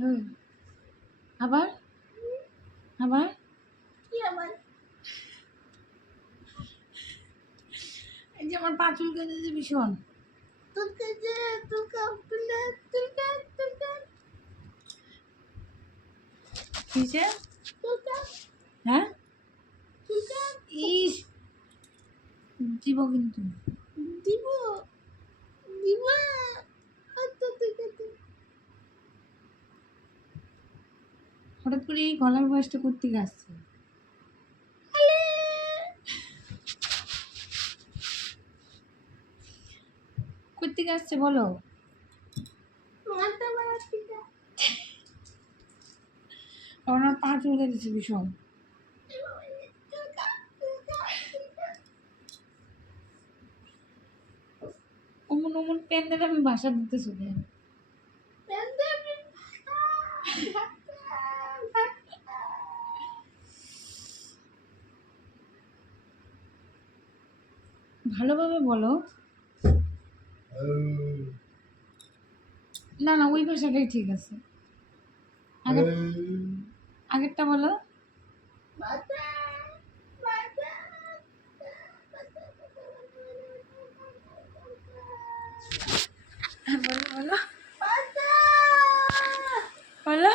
হুম, আবার আবার কি আবার? এই যে আমার পা চুলকে দিয়েছে ভীষণ। তুলকা তুলকা কিসে? তুলকা হ্যাঁ, তুলকা ইস, দিব কিন্তু। দিব দিব আচ্ছা ঠিক আছে। হঠাৎ করে এই গলার বয়সটা করতে আসছে। করতে আসছে বলো। মাথা মারছি না। আমার পা চুলকে দিচ্ছে ভীষণ। তুলকা তুলকা অমন অমন প্যান্ডেল আমি বাসা দিতে চলে। ভালোভাবে বলো। না না, ওই ভাষাটাই ঠিক আছে। আগেরটা বলো। বলো বলো বলো।